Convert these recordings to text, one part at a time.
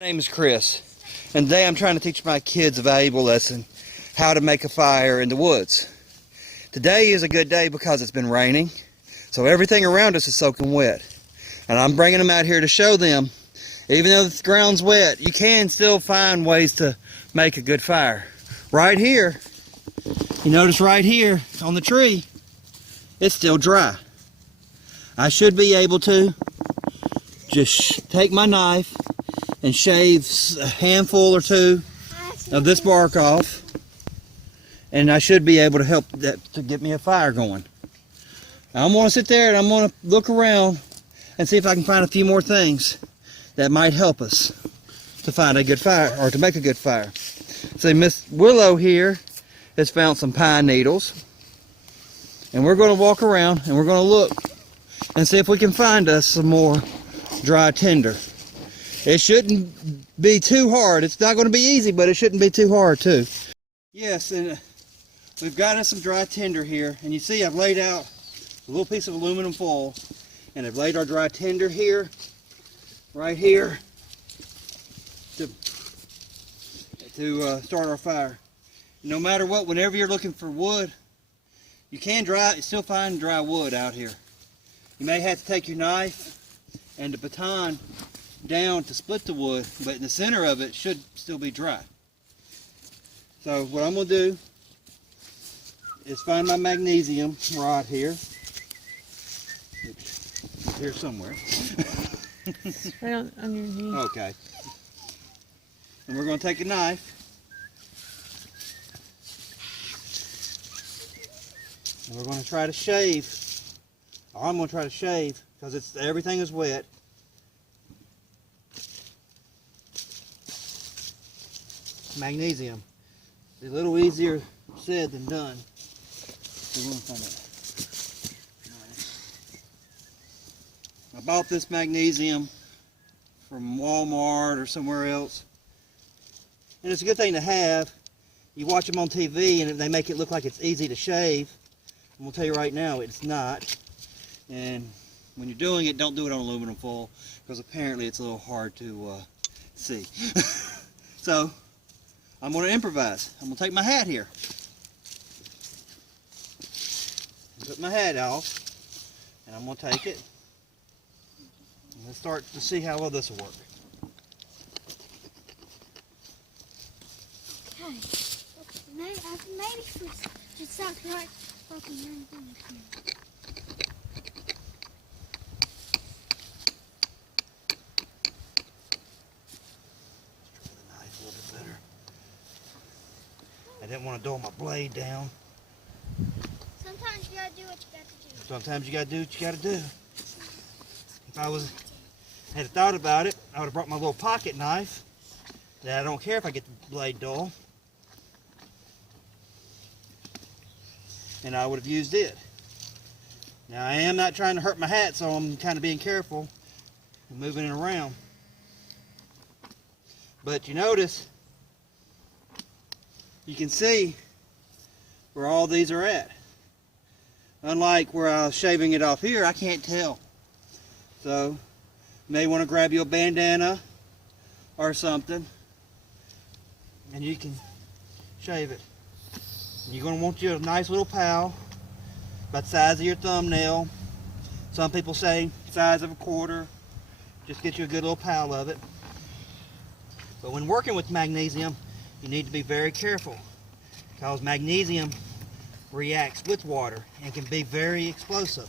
My name is Chris, and today I'm trying to teach my kids a valuable lesson, how to make a fire in the woods. Today is a good day because it's been raining, so everything around us is soaking wet. And I'm bringing them out here to show them, even though the ground's wet, you can still find ways to make a good fire. Right here, you notice right here on the tree, it's still dry. I should be able to just take my knife and shave a handful or two of this bark off, and I should be able to help that to get me a fire going. Now I'm going to sit there and I'm going to look around and see if I can find a few more things that might help us to find a good fire, or to make a good fire. See, Miss Willow here has found some pine needles, and we're going to walk around and we're going to look and see if we can find us some more dry tinder. It shouldn't be too hard. It's not going to be easy, but it shouldn't be too hard too. Yes, and we've got us some dry tinder here, and you see I've laid out a little piece of aluminum foil, and I've laid our dry tinder here, right here, to start our fire. No matter what, whenever you're looking for wood, you can still find dry wood out here. You may have to take your knife and the baton down to split the wood, but in the center of it should still be dry. So what I'm going to do is find my magnesium rod here. It's here somewhere. Right on your knee. Okay. And we're going to take a knife and we're going to try to shave. Or I'm going to try to shave because everything is wet. Magnesium. It's a little easier said than done. So we're going to find that. I bought this magnesium from Walmart or somewhere else, and it's a good thing to have. You watch them on TV and they make it look like it's easy to shave. I'm going to tell you right now, it's not. And when you're doing it, don't do it on aluminum foil, because apparently it's a little hard to see. So I'm going to improvise. I'm going to take my hat here. Put my hat off, and I'm going to take it. And let's start to see how well this will work. Hey, maybe just start right fucking anything. I didn't want to dull my blade down. Sometimes you gotta do what you gotta do. Sometimes you gotta do what you gotta do. If I had thought about it, I would have brought my little pocket knife that I don't care if I get the blade dull. And I would have used it. Now I am not trying to hurt my hat, so I'm kind of being careful and moving it around. But you notice, you can see where all these are at. Unlike where I was shaving it off here, I can't tell. So you may want to grab you a bandana or something, and you can shave it. And you're going to want you a nice little pal about the size of your thumbnail. Some people say size of a quarter. Just get you a good little pal of it. But when working with magnesium, you need to be very careful, because magnesium reacts with water and can be very explosive.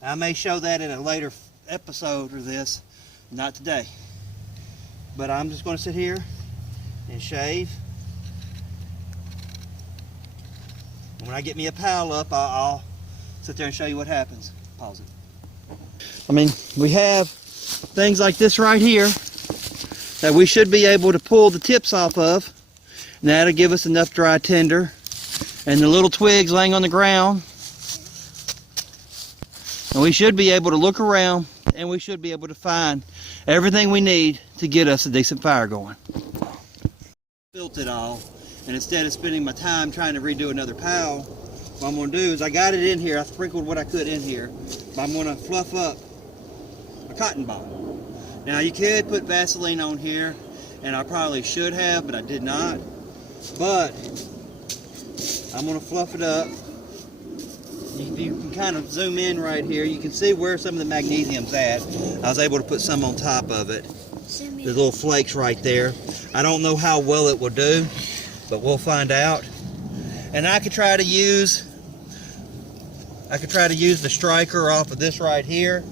I may show that in a later episode of this, not today. But I'm just going to sit here and shave. And when I get me a pal up, I'll sit there and show you what happens. Pause it. I mean, we have things like this right here that we should be able to pull the tips off of, and that'll give us enough dry tinder. And the little twigs laying on the ground, and we should be able to look around, and we should be able to find everything we need to get us a decent fire going. Built it all, and instead of spending my time trying to redo another pile, what I'm going to do is I got it in here. I sprinkled what I could in here, but I'm going to fluff up a cotton ball. Now you could put Vaseline on here, and I probably should have, but I did not. But I'm going to fluff it up. You can kind of zoom in right here. You can see where some of the magnesium's at. I was able to put some on top of it. There's little flakes right there. I don't know how well it will do, but we'll find out. And I could try to use the striker off of this right here.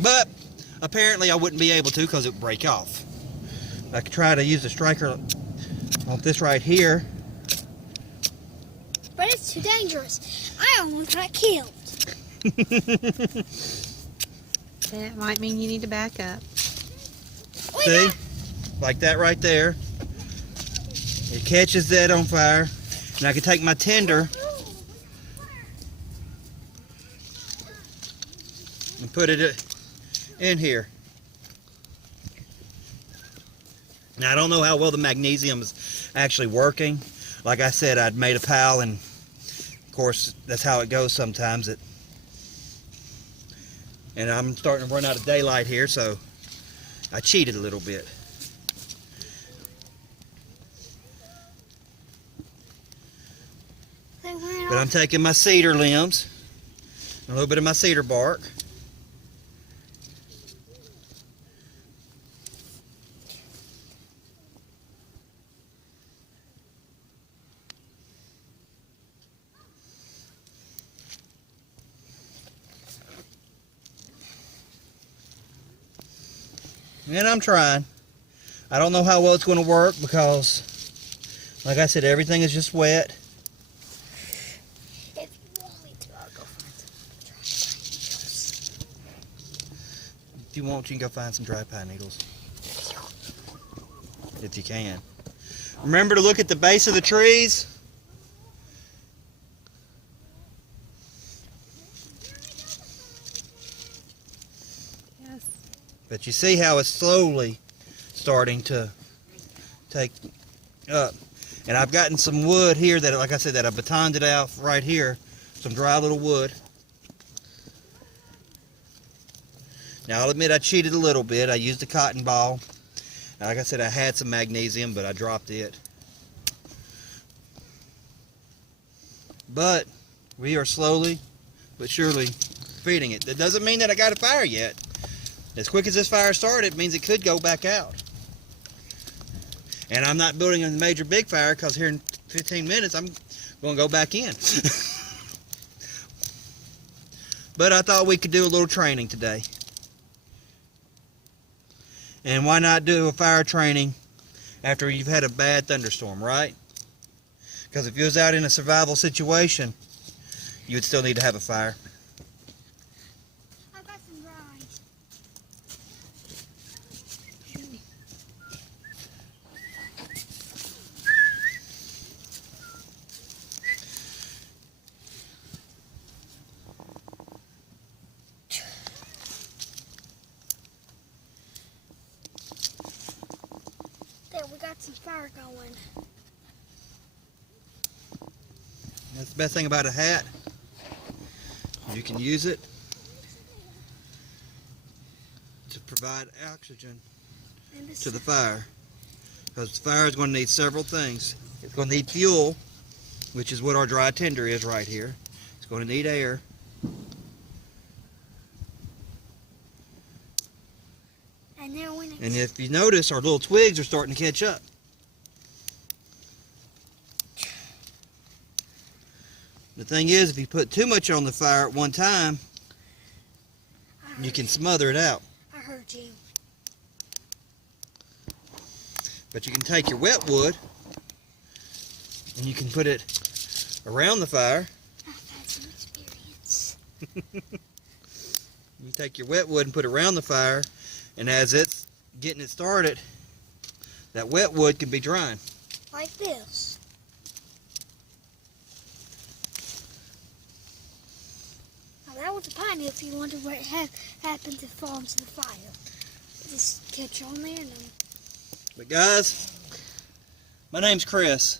But apparently I wouldn't be able to because it would break off. I could try to use the striker off this right here. But it's too dangerous. I almost got killed. That might mean you need to back up. See? Like that right there. It catches that on fire. And I can take my tinder and put it in here. Now I don't know how well the magnesium is actually working. Like I said, I'd made a pal, and of course that's how it goes sometimes. And I'm starting to run out of daylight here, so I cheated a little bit. But I'm taking my cedar limbs, a little bit of my cedar bark. And I'm trying. I don't know how well it's going to work because, like I said, everything is just wet. If you want me to, I'll go find some dry pine needles. If you want, you can go find some dry pine needles. If you can. Remember to look at the base of the trees. Yes. But you see how it's slowly starting to take up. And I've gotten some wood here that, like I said, that I batoned it out right here. Some dry little wood. Now I'll admit I cheated a little bit. I used a cotton ball. Like I said, I had some magnesium, but I dropped it. But we are slowly but surely feeding it. That doesn't mean that I got a fire yet. As quick as this fire started, it means it could go back out. And I'm not building a major big fire because here in 15 minutes I'm going to go back in. But I thought we could do a little training today. And why not do a fire training after you've had a bad thunderstorm, right? Because if you was out in a survival situation, you would still need to have a fire. I've got some dry. There, we got some fire going. That's the best thing about a hat. You can use it to provide oxygen to the fire. Because the fire is going to need several things. It's going to need fuel, which is what our dry tinder is right here. It's going to need air. And then when it's And if you notice, our little twigs are starting to catch up. The thing is, if you put too much on the fire at one time, you can smother it out. I heard you. But you can take your wet wood and you can put it around the fire. I've had some experience. You take your wet wood and put it around the fire, and as it's getting it started, that wet wood can be drying. Like this. Now that was a pine if you wonder what happens if it falls into the fire. Just catch on there and But guys, my name's Chris,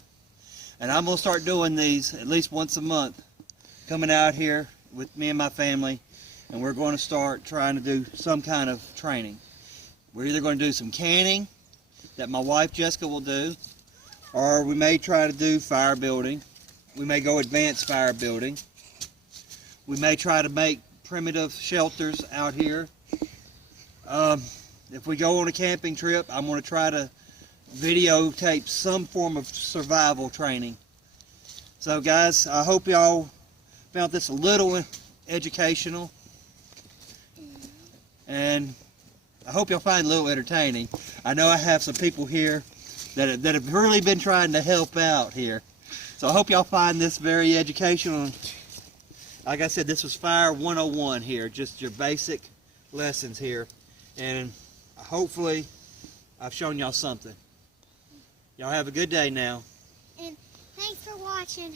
and I'm going to start doing these at least once a month, coming out here with me and my family and we're going to start trying to do some kind of training. We're either going to do some canning that my wife Jessica will do, or we may try to do fire building. We may go advanced fire building. We may try to make primitive shelters out here. If we go on a camping trip, I'm going to try to videotape some form of survival training. So guys, I hope y'all found this a little educational, and I hope y'all find it a little entertaining. I know I have some people here that have really been trying to help out here. So I hope y'all find this very educational. Like I said, this was Fire 101 here, just your basic lessons here. And hopefully I've shown y'all something. Y'all have a good day now. And thanks for watching.